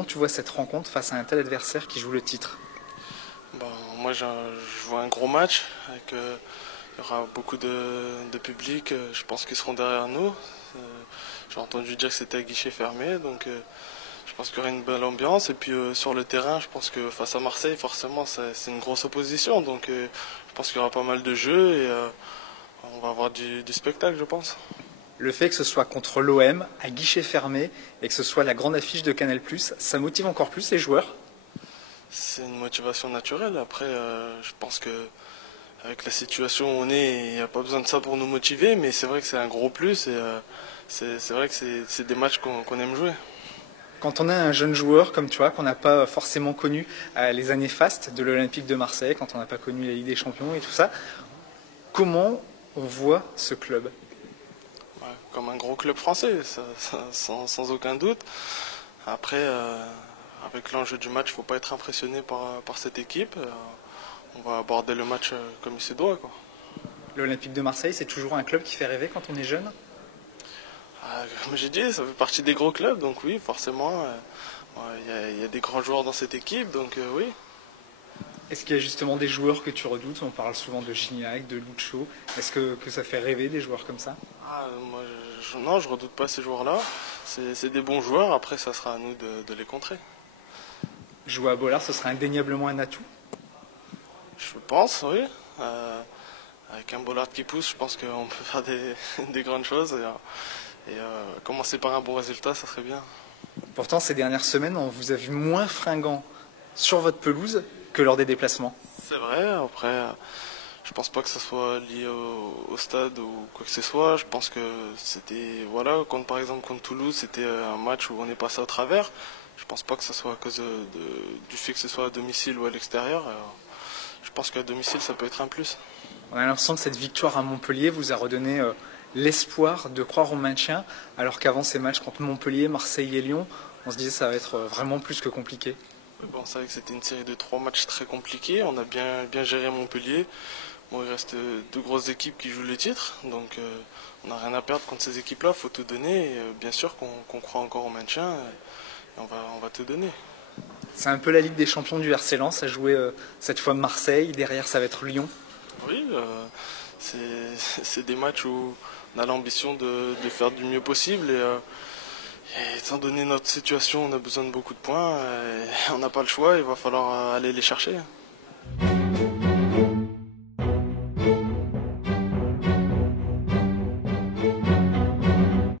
Comment tu vois cette rencontre face à un tel adversaire qui joue le titre? Bon, moi, je vois un gros match. Il y aura beaucoup de public. Je pense qu'ils seront derrière nous. J'ai entendu dire que c'était à guichet fermé. Donc, je pense qu'il y aura une belle ambiance. Et puis, sur le terrain, je pense que face à Marseille, forcément, c'est une grosse opposition. Donc, je pense qu'il y aura pas mal de jeux. Et on va avoir du spectacle, je pense. Le fait que ce soit contre l'OM, à guichet fermé, et que ce soit la grande affiche de Canal+, ça motive encore plus les joueurs? C'est une motivation naturelle. Après, je pense que avec la situation où on est, il n'y a pas besoin de ça pour nous motiver, mais c'est vrai que c'est un gros plus et c'est vrai que c'est des matchs qu'on aime jouer. Quand on est un jeune joueur comme tu vois, qu'on n'a pas forcément connu les années fastes de l'Olympique de Marseille, quand on n'a pas connu la Ligue des Champions et tout ça, comment on voit ce club? Ouais, comme un gros club français, sans aucun doute. Après, avec l'enjeu du match, il ne faut pas être impressionné par cette équipe. On va aborder le match comme il se doit, quoi. L'Olympique de Marseille, c'est toujours un club qui fait rêver quand on est jeune? Comme j'ai dit, ça fait partie des gros clubs, donc oui, forcément, il y a des grands joueurs dans cette équipe, donc oui. Est-ce qu'il y a justement des joueurs que tu redoutes? On parle souvent de Gignac, de Lucho. Est-ce que ça fait rêver des joueurs comme ça? Moi, non, je redoute pas ces joueurs-là. C'est des bons joueurs, après ça sera à nous de les contrer. Jouer à Bollard, ce serait indéniablement un atout? Je pense, oui. Avec un Bollard qui pousse, je pense qu'on peut faire des grandes choses. Et commencer par un bon résultat, ça serait bien. Pourtant, ces dernières semaines, on vous a vu moins fringant sur votre pelouse que lors des déplacements. C'est vrai, après, je pense pas que ça soit lié au stade ou quoi que ce soit. Je pense que c'était, voilà, par exemple contre Toulouse, c'était un match où on est passé au travers. Je pense pas que ce soit à cause du fait que ce soit à domicile ou à l'extérieur. Je pense qu'à domicile, ça peut être un plus. On a l'impression que cette victoire à Montpellier vous a redonné l'espoir de croire au maintien, alors qu'avant ces matchs contre Montpellier, Marseille et Lyon, on se disait que ça va être vraiment plus que compliqué. Bon, c'est vrai que c'était une série de 3 matchs très compliqués. On a bien géré Montpellier. Bon, il reste 2 grosses équipes qui jouent le titre, donc on n'a rien à perdre contre ces équipes-là. Il faut tout donner. Et, bien sûr qu'on croit encore au maintien. Et on va tout donner. C'est un peu la Ligue des Champions du RC Lens, à jouer cette fois Marseille, derrière ça va être Lyon. Oui, c'est des matchs où on a l'ambition de faire du mieux possible. Et étant donné notre situation, on a besoin de beaucoup de points. Et on n'a pas le choix, il va falloir aller les chercher.